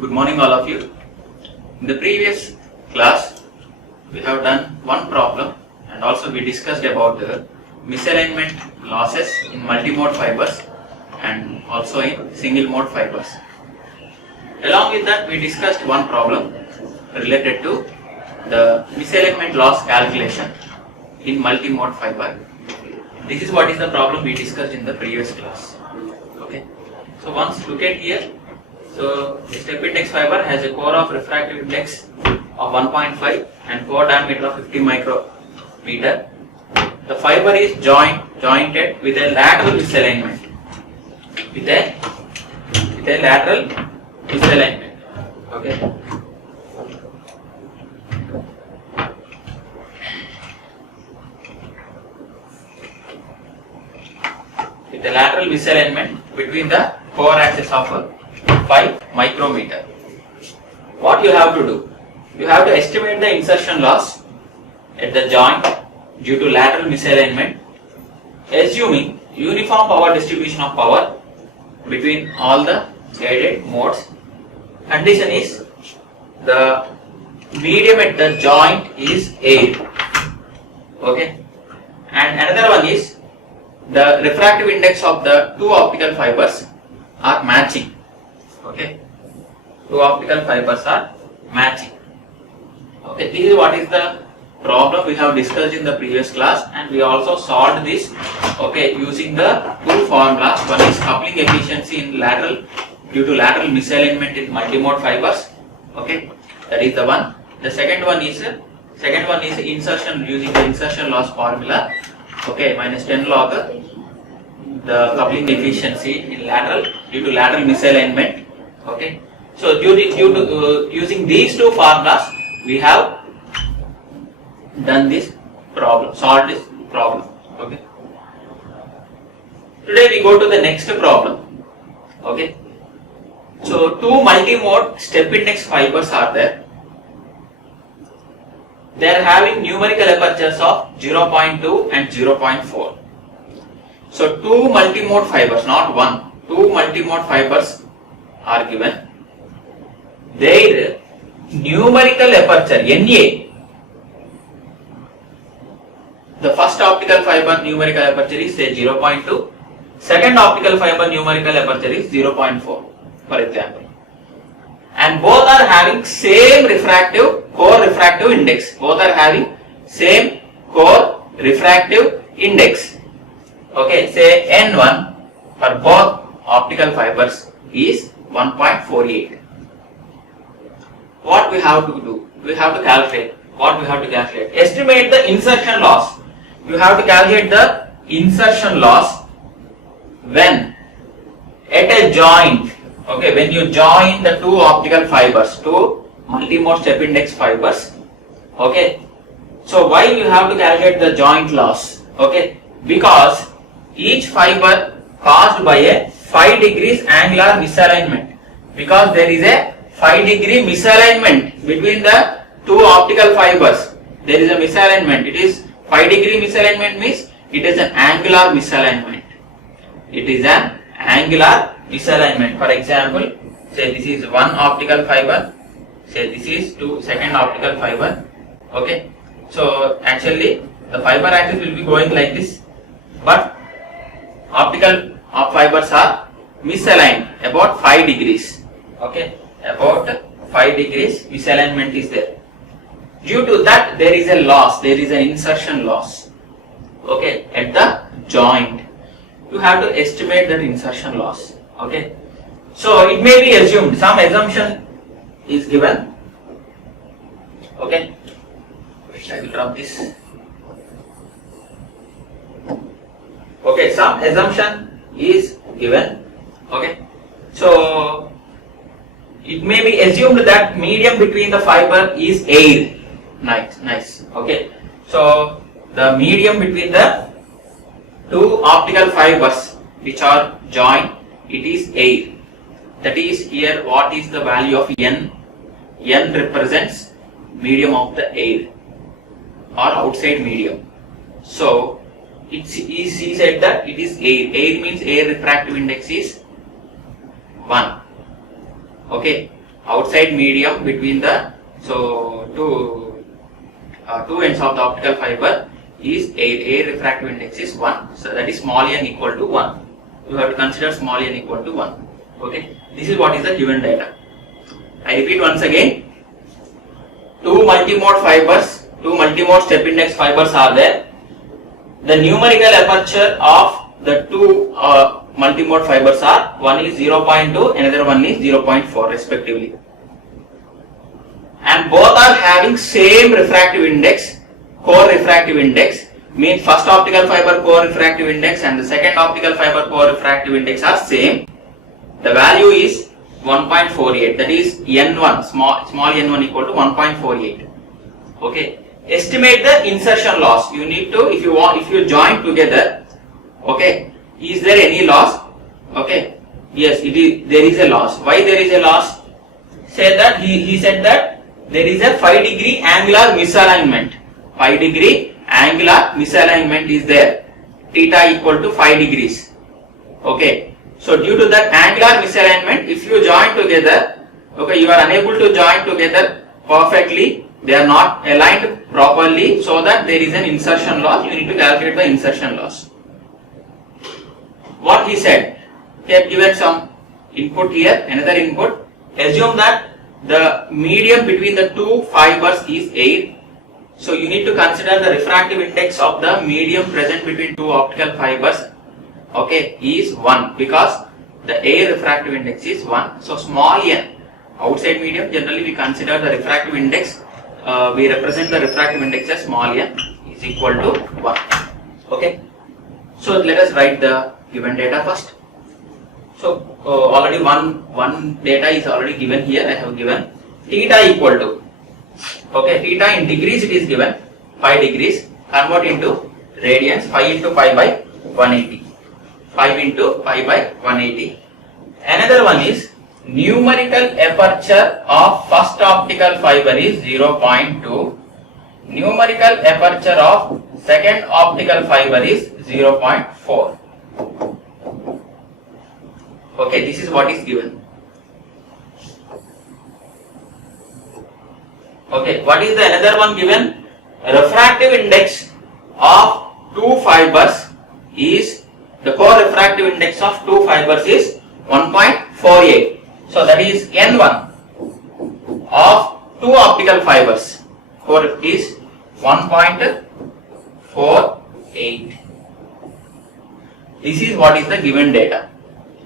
Good morning all of you. In the previous class we have done one problem and also we discussed about the misalignment losses in multimode fibers and also in single mode fibers. Along with that we discussed one problem related to the misalignment loss calculation in multimode fiber. This is what is the problem we discussed in the previous class. Okay. So once look at here. So the step index fiber has a core of refractive index of 1.5 and core diameter of 50 micrometer. The fiber is jointed with a lateral misalignment. With a lateral misalignment. Okay. With a lateral misalignment between the core axis of 5 micrometer. What you have to do? You have to estimate the insertion loss at the joint due to lateral misalignment, assuming uniform power distribution of power between all the guided modes. Condition is the medium at the joint is air. Okay. And another one is the refractive index of the two optical fibers are matching. Okay, two optical fibers are matching. Okay, this is what is the problem we have discussed in the previous class, and we also solved this. Okay, using the two formulas. One is coupling efficiency in lateral due to lateral misalignment in multimode fibers. Okay, that is the one. The second one is insertion using the insertion loss formula. Okay, minus 10 log the coupling efficiency in lateral due to lateral misalignment. Okay, so using these two formulas, we have done this problem, solved this problem. Okay. Today we go to the next problem. Okay. So two multimode step index fibers are there. They are having numerical apertures of 0.2 and 0.4. So two multimode fibers, not one, two multimode fibers are given. Their numerical aperture NA, the first optical fiber numerical aperture is say 0.2, second optical fiber numerical aperture is 0.4 for example, and both are having same core refractive index. Both are having same core refractive index. Okay, say N1 for both optical fibers is 1.48. What we have to do? We have to calculate. What we have to calculate? Estimate the insertion loss. You have to calculate the insertion loss when at a joint. Okay, when you join the two optical fibers, two multimode step index fibers. Okay, so why you have to calculate the joint loss? Okay, because each fiber caused by a 5 degrees angular misalignment, because there is a 5 degree misalignment between the two optical fibers. There is a misalignment. It is 5 degree misalignment means it is an angular misalignment. It is an angular misalignment. For example, say this is one optical fiber. Say this is second optical fiber. Okay. So actually the fiber axis will be going like this, but optical fibers are misaligned about 5 degrees. Okay, about 5 degrees misalignment is there. Due to that there is a loss, there is an insertion loss. Okay, at the joint. You have to estimate that insertion loss. Okay, so it may be assumed, some assumption is given. Okay, I will drop this. Okay, some assumption is given. Okay, so it may be assumed that medium between the fiber is air. Nice. Okay, so the medium between the two optical fibers which are joined, it is air. That is here what is the value of N? N represents medium of the air or outside medium. So he said that it is air. Air means air refractive index is 1. Okay. outside medium between the two ends of the optical fiber is air refractive index is 1. So that is small n equal to 1. You have to consider small n equal to 1. Okay. This is what is the given data. I repeat once again. Two multimode fibers, two multimode step index fibers are there. The numerical aperture of the two multimode fibers are, one is 0.2, another one is 0.4 respectively. And both are having same refractive index, core refractive index, means first optical fiber core refractive index and the second optical fiber core refractive index are same. The value is 1.48, that is n1, small n1 equal to 1.48. Okay. Estimate the insertion loss. You need to, if you join together, okay, is there any loss? Okay, yes, there is a loss. Why there is a loss? Say that he said that there is a 5 degree angular misalignment. 5 degree angular misalignment is there. Theta equal to 5 degrees. Okay, so due to that angular misalignment, if you join together, okay, you are unable to join together perfectly. They are not aligned properly, so that there is an insertion loss. You need to calculate the insertion loss. What he said, he have given some input here, another input. Assume that the medium between the two fibers is air. So you need to consider the refractive index of the medium present between two optical fibers, okay, is 1, because the air refractive index is 1. So small n, outside medium, generally we consider the refractive index, we represent the refractive index as small n is equal to 1. Okay. So let us write the given data first. So already one data is already given here. I have given theta equal to, okay, theta in degrees it is given 5 degrees. Convert into radians, 5 into pi by 180. 5 into pi by 180. Another one is numerical aperture of first optical fiber is 0.2. Numerical aperture of second optical fiber is 0.4. Okay, this is what is given. Okay, what is the another one given? Refractive index of two fibers is, the core refractive index of two fibers is 1.48. So that is n1 of two optical fibers. Core is 1.48. This is what is the given data.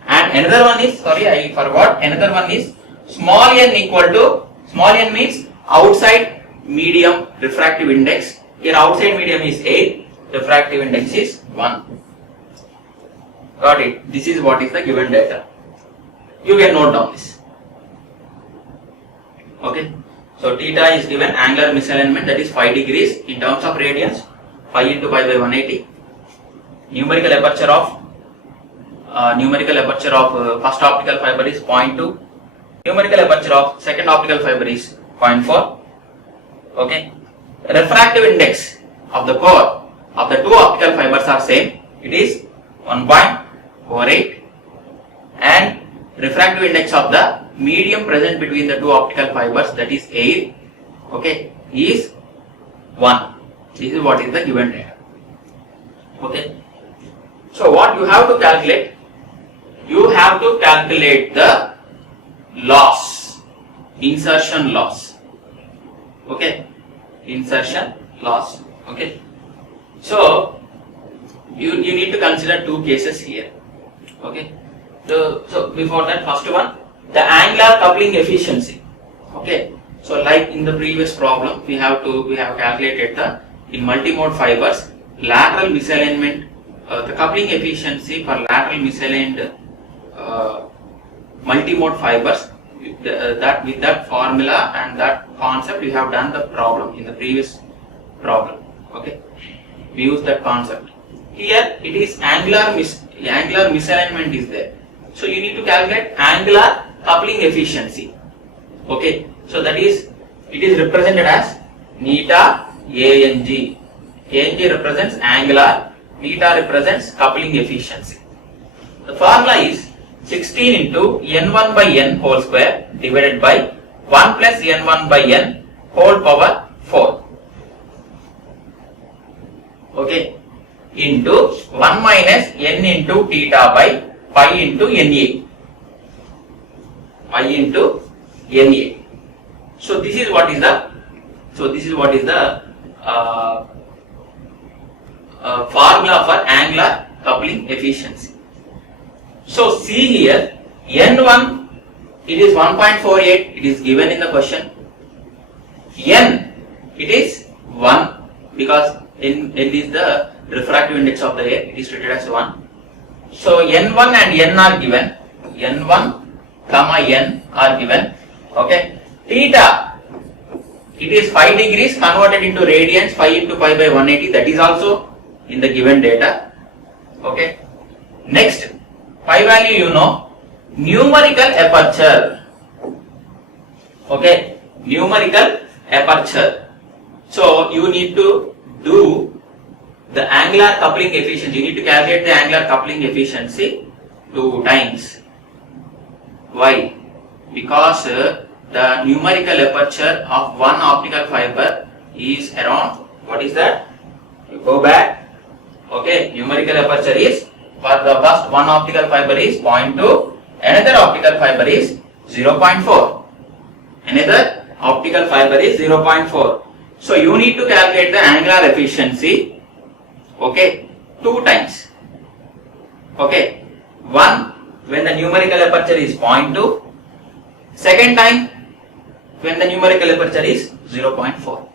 And another one is, sorry I forgot, another one is small n equal to, small n means outside medium refractive index. Here outside medium is 8, refractive index is 1. Got it? This is what is the given data. You can note down this. Okay. So theta is given, angular misalignment, that is 5 degrees in terms of radians, 5 into pi by 180. Numerical aperture of first optical fiber is 0.2. Numerical aperture of second optical fiber is 0.4. Okay. Refractive index of the core of the two optical fibers are same. It is 1.48. And refractive index of the medium present between the two optical fibers, that is air, okay, is 1. This is what is the given data. Okay. So what you have to calculate? You have to calculate the loss, insertion loss. Okay, insertion loss. Okay. So you need to consider two cases here. Okay. So before that, first one, the angular coupling efficiency. Okay. So like in the previous problem, we have calculated the, in multimode fibers, lateral misalignment, the coupling efficiency for lateral misaligned multimode fibers. With that formula and that concept, we have done the problem in the previous problem. Okay. We use that concept. Here it is angular misalignment is there. So you need to calculate angular coupling efficiency. Okay. So that is, it is represented as neta ANG. ANG represents angular, neta represents coupling efficiency. The formula is 6 16 into n1 by n whole square divided by 1 plus n1 by n whole power 4. Okay, into 1 minus n into theta by pi into Na. Pi into Na. So this is what is the formula for angular coupling efficiency. So see here, n1 it is 1.48, it is given in the question. N it is 1 because n is the refractive index of the air, it is treated as 1. So n1 and n are given, n1 comma n are given. Okay, theta it is 5 degrees converted into radians, 5 into pi by 180, that is also in the given data. Okay, next pi value you know, numerical aperture. Okay, numerical aperture. So you need to do the angular coupling efficiency. You need to calculate the angular coupling efficiency 2 times. Why? Because the numerical aperture of one optical fiber is around, what is that? You go back. Okay, numerical aperture is, for the first one optical fiber is 0.2, another optical fiber is 0.4. Another optical fiber is 0.4. So you need to calculate the angular efficiency, okay, 2 times. Okay, one when the numerical aperture is 0.2, second time when the numerical aperture is 0.4.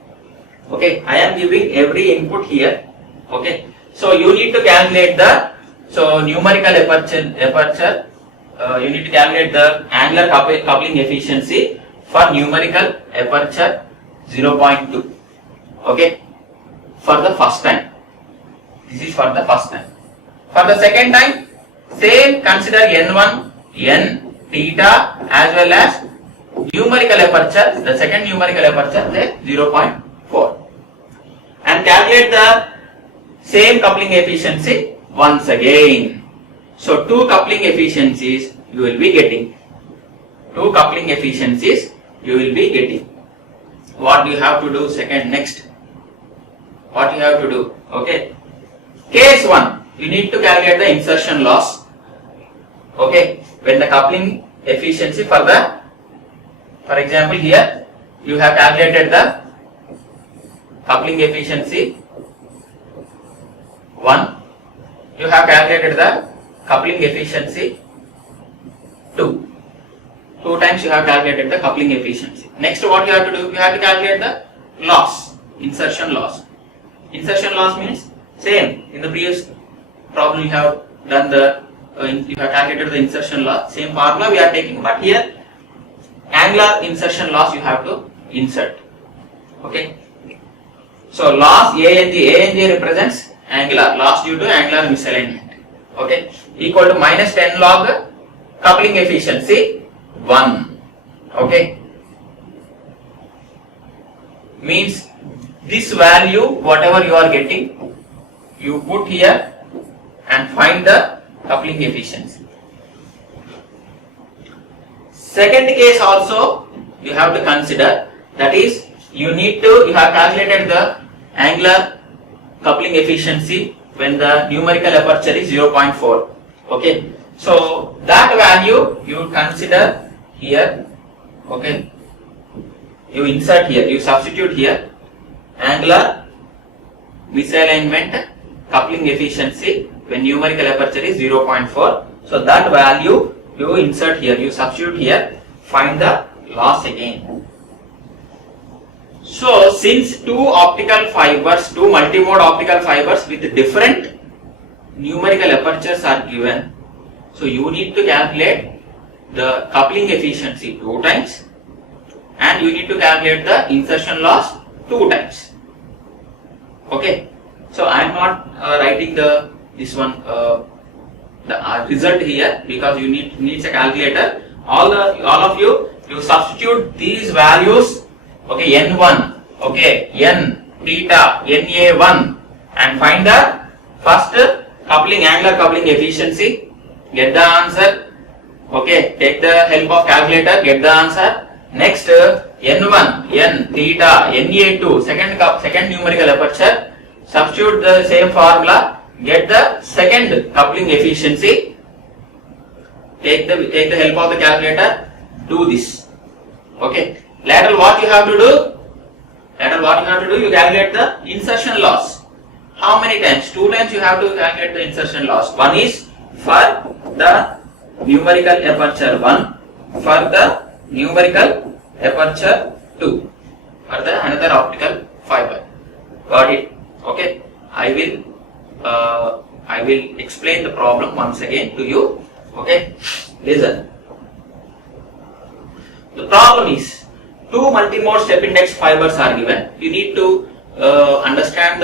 Okay, I am giving every input here. Okay, so you need to calculate the numerical aperture. You need to calculate the angular coupling efficiency for numerical aperture 0.2. Okay, for the first time. This is for the first time. For the second time, same, consider n1, n, theta as well as numerical aperture, the second numerical aperture is 0.4, and calculate the same coupling efficiency once again. So 2 coupling efficiencies you will be getting. 2 coupling efficiencies you will be getting. What you have to do next? What you have to do? Okay. Case 1, you need to calculate the insertion loss. Okay. When the coupling efficiency for example here, you have calculated the coupling efficiency 1. You have calculated the coupling efficiency 2. 2 times you have calculated the coupling efficiency. Next, what you have to do? You have to calculate the loss, insertion loss. Insertion loss means same. In the previous problem you have done you have calculated the insertion loss. Same formula we are taking, but here angular insertion loss you have to insert. Okay. So loss ANG represents angular loss due to angular misalignment. Okay, equal to minus 10 log coupling efficiency 1. Okay, means this value whatever you are getting, you put here and find the coupling efficiency. Second case also you have to consider, that is you have calculated the angular coupling efficiency when the numerical aperture is 0.4. Okay, so that value you consider here. Okay, you insert here, you substitute here angular misalignment coupling efficiency when numerical aperture is 0.4. So that value you insert here, you substitute here, find the loss again. So since two multimode optical fibers with different numerical apertures are given, so you need to calculate the coupling efficiency 2 times and you need to calculate the insertion loss 2 times. Okay, so I am not writing the result here because you needs a calculator. All of you substitute these values. Okay, n1, okay, n, theta, na1, and find the first angular coupling efficiency. Get the answer. Okay, take the help of calculator, get the answer. Next, N1, N, theta, Na2, second numerical aperture. Substitute the same formula, get the second coupling efficiency. Take the help of the calculator, do this. Okay. Later what you have to do? You calculate the insertion loss. How many times? 2 times you have to calculate the insertion loss. One is for the numerical aperture 1, for the numerical aperture 2, for the another optical fiber. Got it? Okay. I will explain the problem once again to you. Okay. Listen. The problem is 2 multimode step index fibers are given. You need to understand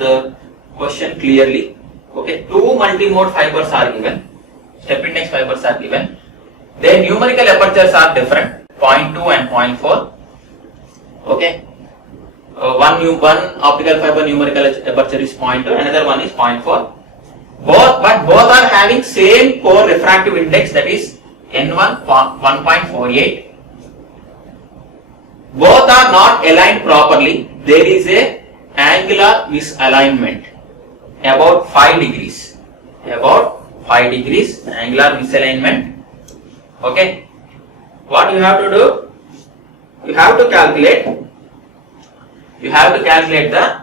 the question clearly. Okay, 2 multimode fibers are given. Step index fibers are given. Their numerical apertures are different, 0.2 and 0.4. Okay, one optical fiber numerical aperture is 0.2, another one is 0.4. Both are having same core refractive index, that is N1 1.48. Both are not aligned properly. There is a angular misalignment about 5 degrees. About 5 degrees angular misalignment. Okay. What you have to do? You have to calculate the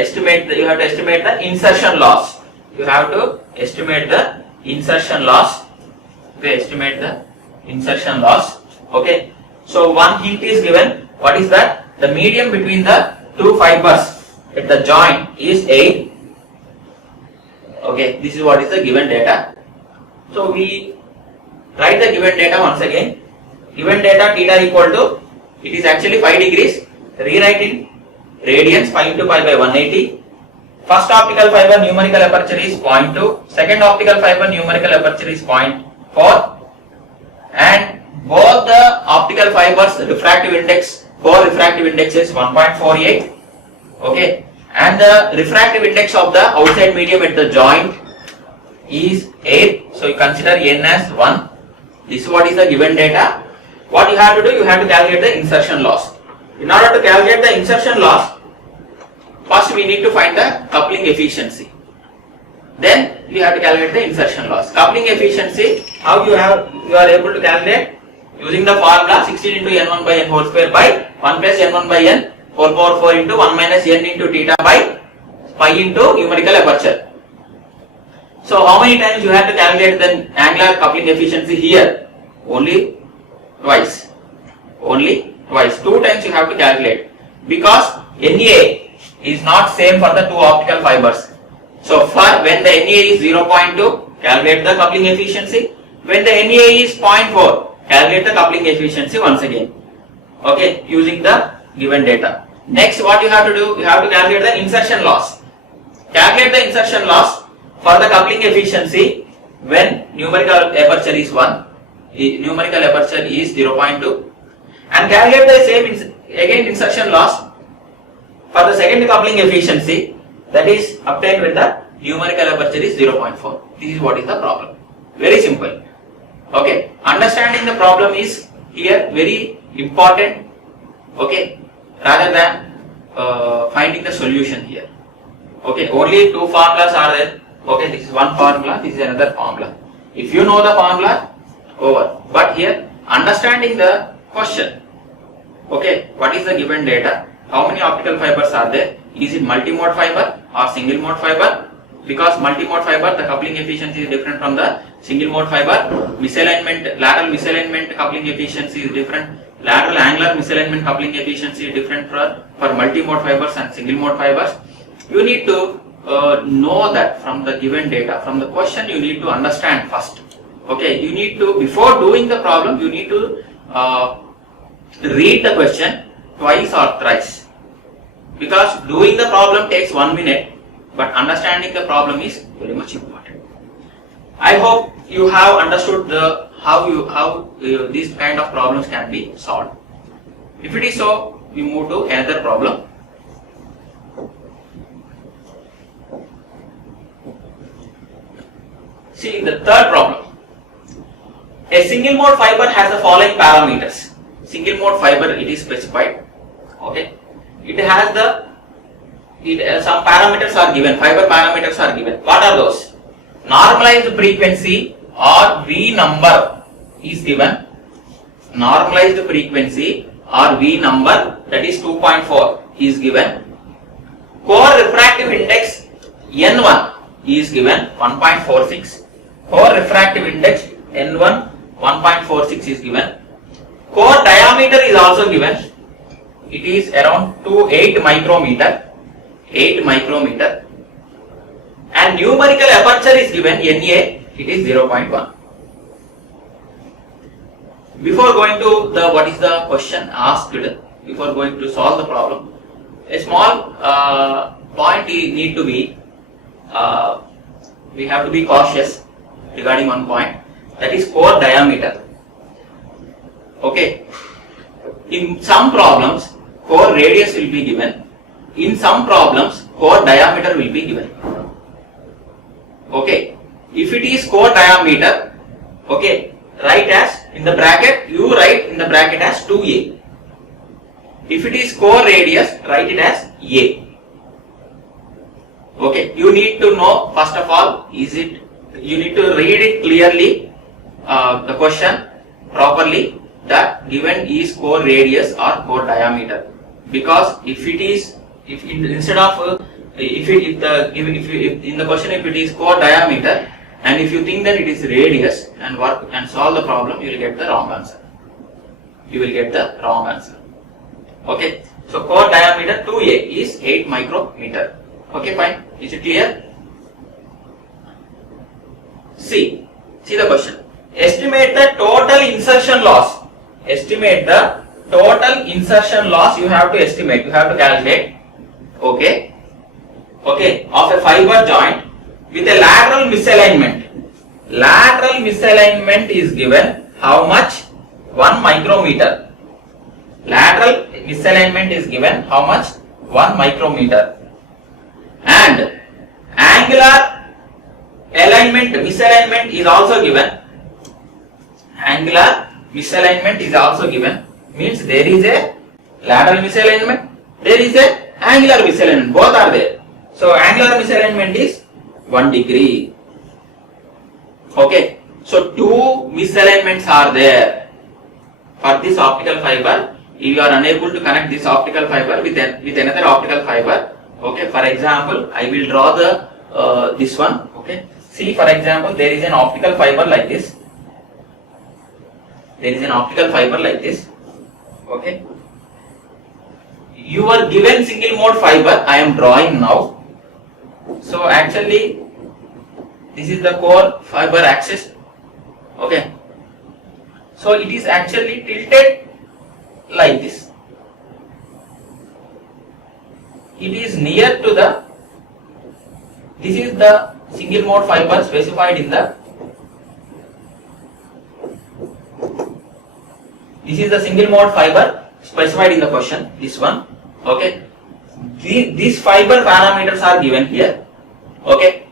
estimate the insertion loss. You have to estimate the insertion loss. Okay, estimate the insertion loss. Okay. So one hint is given. What is that? The medium between the 2 fibers at the joint is 8. Okay, this is what is the given data. So we write the given data once again. Given data theta equal to, it is actually 5 degrees. Rewrite in radians, pi into pi by 180. First optical fiber numerical aperture is 0.2. Second optical fiber numerical aperture is 0.4. And both the optical fibers refractive index, core refractive index is 1.48. Okay. And the refractive index of the outside medium at the joint is 8. So you consider n as 1. This is what is the given data. What you have to do? You have to calculate the insertion loss. In order to calculate the insertion loss, first we need to find the coupling efficiency. Then you have to calculate the insertion loss. Coupling efficiency, how you are able to calculate? Using the formula 16 into n1 by n whole square by 1 plus n1 by n whole power 4 into 1 minus n into theta by pi into numerical aperture. So how many times you have to calculate the angular coupling efficiency here? Only twice. 2 times you have to calculate, because Na is not same for the 2 optical fibers. So for when the Na is 0.2, calculate the coupling efficiency. When the Na is 0.4, calculate the coupling efficiency once again. Okay, using the given data. Next, what you have to do? You have to calculate the insertion loss. Calculate the insertion loss for the coupling efficiency when numerical aperture is 1, numerical aperture is 0.2, and calculate the same again insertion loss for the second coupling efficiency, that is obtained when the numerical aperture is 0.4. This is what is the problem. Very simple. Okay, understanding the problem is here very important. Okay, rather than finding the solution here. Okay, only 2 formulas are there. Okay, this is one formula, this is another formula. If you know the formula, over. But here, understanding the question. Okay, what is the given data? How many optical fibers are there? Is it multi-mode fiber or single mode fiber? Because multi-mode fiber, the coupling efficiency is different from the single mode fiber. Misalignment, lateral misalignment coupling efficiency is different. Lateral angular misalignment coupling efficiency is different for multi-mode fibers and single mode fibers. You need to know that from the given data. From the question, you need to understand first. Okay, you need to, before doing the problem, you need to read the question twice or thrice. Because doing the problem takes 1 minute, but understanding the problem is very much important. I hope you have understood how these kind of problems can be solved. If it is so, we move to another problem. See the third problem. A single mode fiber has the following parameters. Single mode fiber, it is specified. Okay, it has some parameters are given. Fiber parameters are given. What are those? Normalized frequency or V number is given. Normalized frequency or V number, that is 2.4 is given. Core refractive index N1 is given 1.46. Core refractive index N1 1.46 is given. Core diameter is also given. It is around 8 micrometer. 8 micrometer. And numerical aperture is given NA, it is 0.1. Before going to the what is the question asked, before going to solve the problem, a small point need to be, we have to be cautious regarding one point, that is core diameter. Okay, in some problems core radius will be given, in some problems core diameter will be given. Okay, if it is core diameter, okay, write as in the bracket, you write in the bracket as 2a. If it is core radius, write it as a. Okay, you need to know first of all, you need to read it clearly, the question properly, that given is core radius or core diameter. Because if it is, if in the question if it is core diameter, and if you think that it is radius and work and solve the problem, you will get the wrong answer. You will get the wrong answer. Okay, so core diameter 2a is 8 micrometer. Okay, fine. Is it clear? See the question. Estimate the total insertion loss. Estimate the total insertion loss. You have to estimate. You have to calculate. Okay, of a fiber joint with a lateral misalignment. Lateral misalignment is given how much? 1 micrometer. Lateral misalignment is given how much? 1 micrometer. And angular alignment misalignment is also given. Angular misalignment is also given. Means there is a lateral misalignment, there is a angular misalignment, both are there. So angular misalignment is 1 degree. Okay, so 2 misalignments are there for this optical fiber. If you are unable to connect this optical fiber with another optical fiber, okay, for example, I will draw the this one. Okay, see, for example, there is an optical fiber like this. There is an optical fiber like this. Okay, you are given single mode fiber. I am drawing now. So actually, this is the core fiber axis. Okay, so it is actually tilted like this. It is near to the, this is the single mode fiber specified in the, this is the single mode fiber specified in the question, this one. Okay, these fiber parameters are given here. Okay,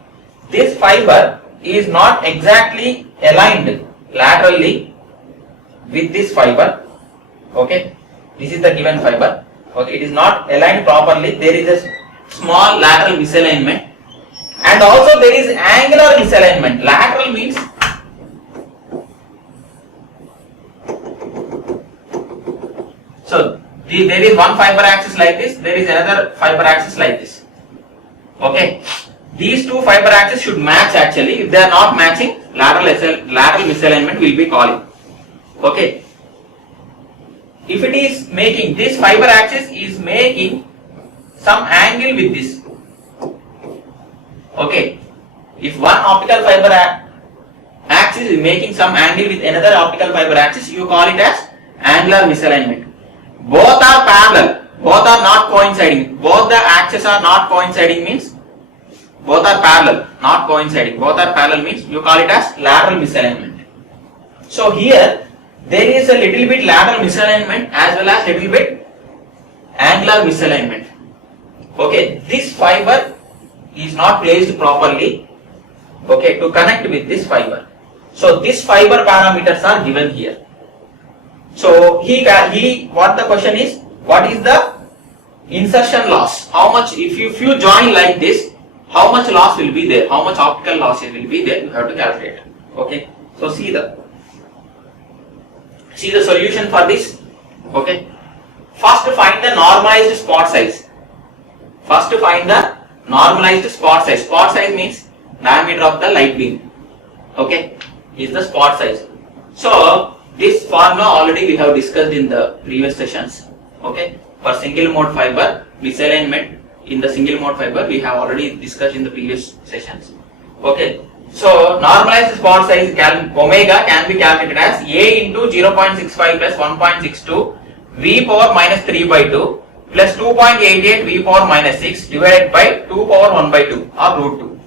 this fiber is not exactly aligned laterally with this fiber. Okay, this is the given fiber. Okay, it is not aligned properly. There is a small lateral misalignment, and also there is angular misalignment. Lateral means so there is one fiber axis like this, there is another fiber axis like this. Okay, these two fiber axes should match actually. If they are not matching, lateral misalignment will be calling. Okay, if it is making, this fiber axis is making some angle with this. Okay, if one optical fiber axis is making some angle with another optical fiber axis, you call it as angular misalignment. Both are parallel, both are not coinciding. Both the axes are not coinciding means both are parallel, not coinciding. Both are parallel means you call it as lateral misalignment. So here there is a little bit lateral misalignment as well as little bit angular misalignment. Okay, this fiber is not placed properly. okay, to connect with this fiber. So this fiber parameters are given here. So what the question is, what is the insertion loss? How much, if you join like this, how much loss will be there? How much optical loss will be there? You have to calculate. Okay. So see the solution for this. Okay. First find the normalized spot size. First find the normalized spot size. Spot size means diameter of the light beam. Okay. Is the spot size. So this formula already we have discussed in the previous sessions. Okay. For single mode fiber misalignment in the single mode fiber we have already discussed in the previous sessions. Okay. So normalized spot size omega can be calculated as A into 0.65 plus 1.62 V power minus 3 by 2 plus 2.88 V power minus 6 divided by 2 power 1 by 2 or root 2.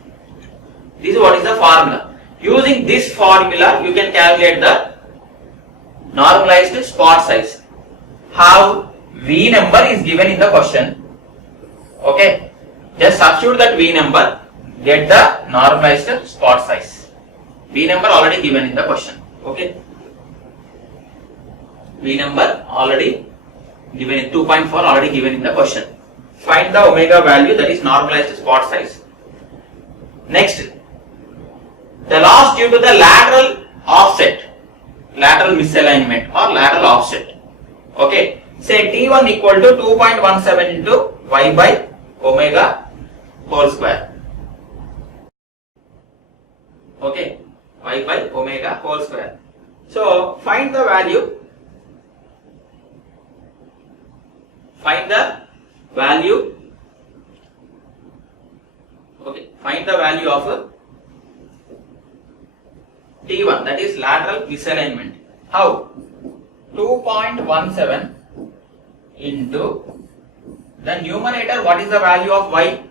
This is what is the formula. Using this formula you can calculate the normalized spot size. How? V number is given in the question. Okay. Just substitute that V number, get the normalized spot size. V number already given in the question. Okay. V number already given in 2.4 already given in the question. Find the omega value, that is normalized spot size. Next, the loss due to the lateral offset, lateral misalignment or lateral offset. Okay. Say T1 equal to 2.17 into Y by omega whole square. Okay. Y by omega whole square. So find the value. Find the value. Okay. Find the value of T1, that is lateral misalignment. How? 2.17 into the numerator. What is the value of Y?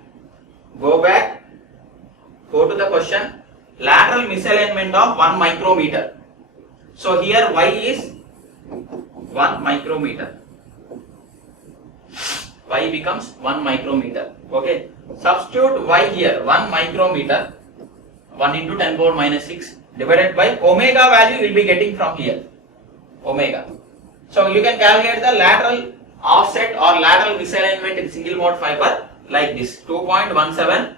Go back, go to the question. Lateral misalignment of 1 micrometer. So here Y is 1 micrometer. Y becomes 1 micrometer. Okay. Substitute Y here, 1 micrometer, 1 into 10 power minus 6 divided by omega value you will be getting from here. Omega. So you can calculate the lateral offset or lateral misalignment in single mode fiber like this. 2.17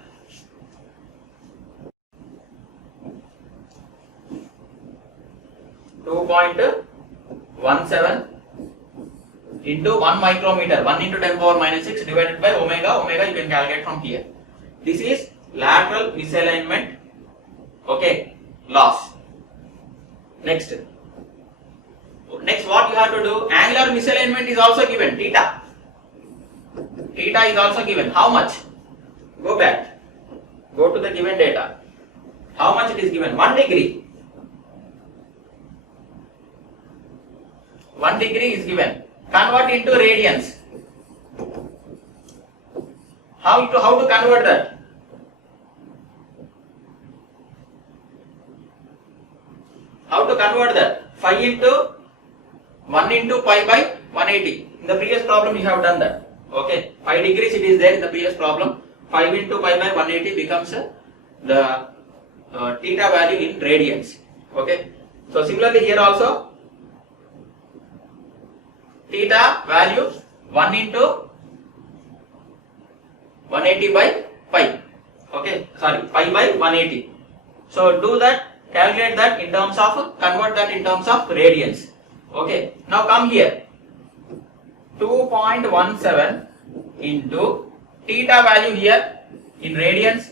into 1 micrometer, 1 into 10 power minus 6 divided by omega. Omega you can calculate from here. This is lateral misalignment. Okay, loss. Next what you have to do, angular misalignment is also given, theta. Theta is also given. How much? Go back. Go to the given data. How much it is given? 1 degree. 1 degree is given. Convert into radians. How to convert that? How to convert that? 5 into 1 into pi by 180. In the previous problem you have done that. Okay. 5 degrees it is there in the previous problem. 5 into pi by 180 becomes the theta value in radians. Okay. So similarly here also theta value 1 into 180 by pi. Okay. Sorry, pi by 180. So do that. Calculate that in terms of, convert that in terms of radians. Okay. Now come here. 2.17 into theta value here in radians.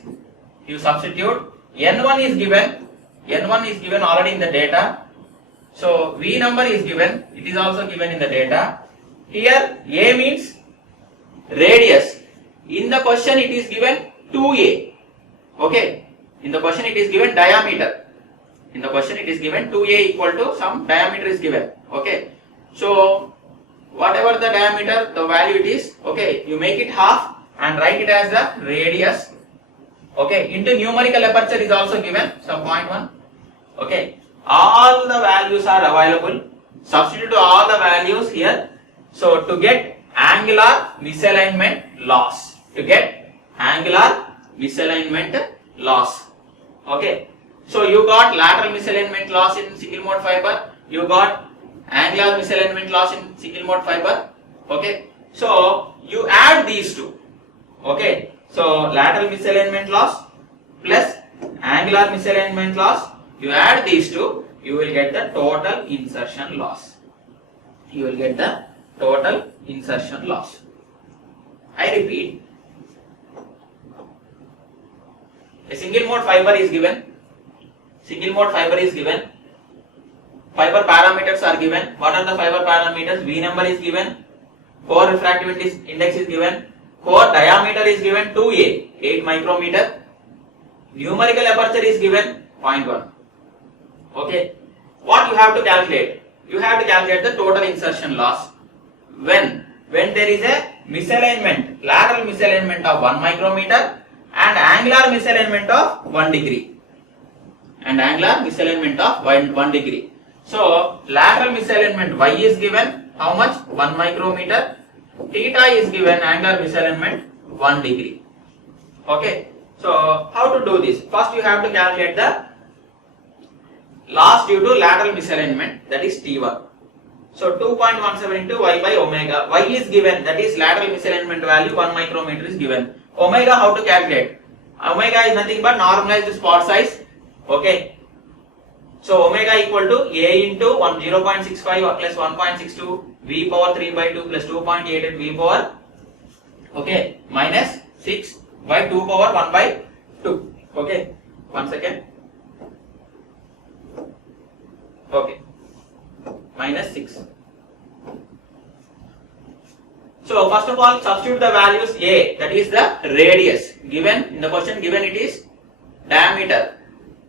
You substitute. N1 is given. N1 is given already in the data. So V number is given. It is also given in the data. Here A means radius. In the question it is given 2A. Okay. In the question it is given diameter. In the question it is given 2A equal to some diameter is given. Okay. So whatever the diameter, the value it is, okay, you make it half and write it as the radius. Okay. Into numerical aperture is also given some 0.1. Okay. All the values are available. Substitute all the values here. So to get angular misalignment loss. To get angular misalignment loss. Okay. So you got lateral misalignment loss in single mode fiber. You got angular misalignment loss in single mode fiber. Okay. So you add these two. Okay. So lateral misalignment loss plus angular misalignment loss. You add these two, you will get the total insertion loss. You will get the total insertion loss. I repeat. A single mode fiber is given. Single mode fiber is given. Fiber parameters are given. What are the fiber parameters? V number is given. Core refractive index is given. Core diameter is given 2A, 8 micrometer. Numerical aperture is given 0.1. Okay. What you have to calculate? You have to calculate the total insertion loss when there is a misalignment, lateral misalignment of 1 micrometer and angular misalignment of 1 degree. And angular misalignment of 1 degree. So lateral misalignment Y is given how much? 1 micrometer. Theta is given angular misalignment 1 degree. Okay. So how to do this? First you have to calculate the loss due to lateral misalignment, that is T1. So 2.17 into Y by omega. Y is given, that is lateral misalignment value 1 micrometer is given. Omega how to calculate? Omega is nothing but normalized spot size. Okay. So omega equal to A into 0.65 plus 1.62 V power 3 by 2 plus 2.88 V power, okay, minus 6 by 2 power 1 by 2. Okay. 1 second. Okay. Minus 6. So first of all substitute the values A, that is the radius. Given in the question, given it is diameter.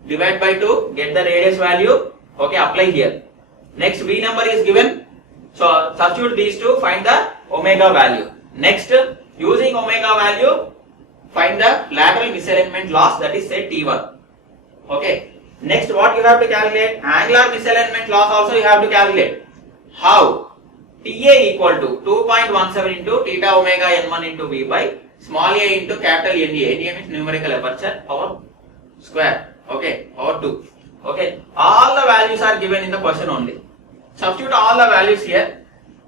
Divide by 2, get the radius value. Okay, apply here. Next V number is given. So substitute these two, find the omega value. Next, using omega value, find the lateral misalignment loss, that is say T1. Okay. Next, what you have to calculate? Angular misalignment loss also you have to calculate. How? TA equal to 2.17 into theta omega n1 into V by small a into capital NA. NA means numerical aperture power square. Okay, power 2. Okay, all the values are given in the question only. Substitute all the values here.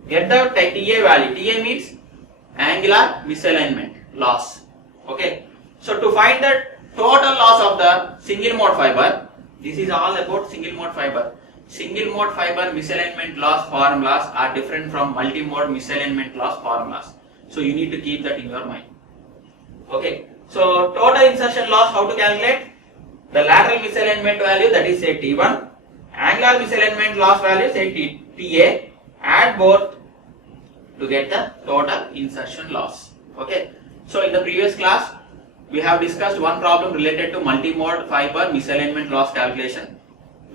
Get the TA value. TA means angular misalignment loss. Okay, so to find the total loss of the single mode fiber, this is all about single mode fiber. Single mode fiber misalignment loss formulas are different from multi-mode misalignment loss formulas. So you need to keep that in your mind. Okay, so total insertion loss, how to calculate? The lateral misalignment value, that is say T1, angular misalignment loss value say TA, add both to get the total insertion loss. Okay, so in the previous class we have discussed one problem related to multi-mode fiber misalignment loss calculation.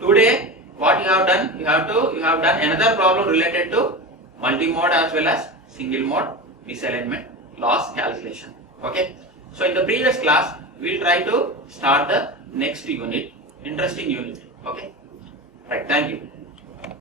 Today what you have done? You have done another problem related to multi-mode as well as single mode misalignment loss calculation. Okay, so in the previous class we will try to start the next unit, interesting unit. Okay, right, thank you.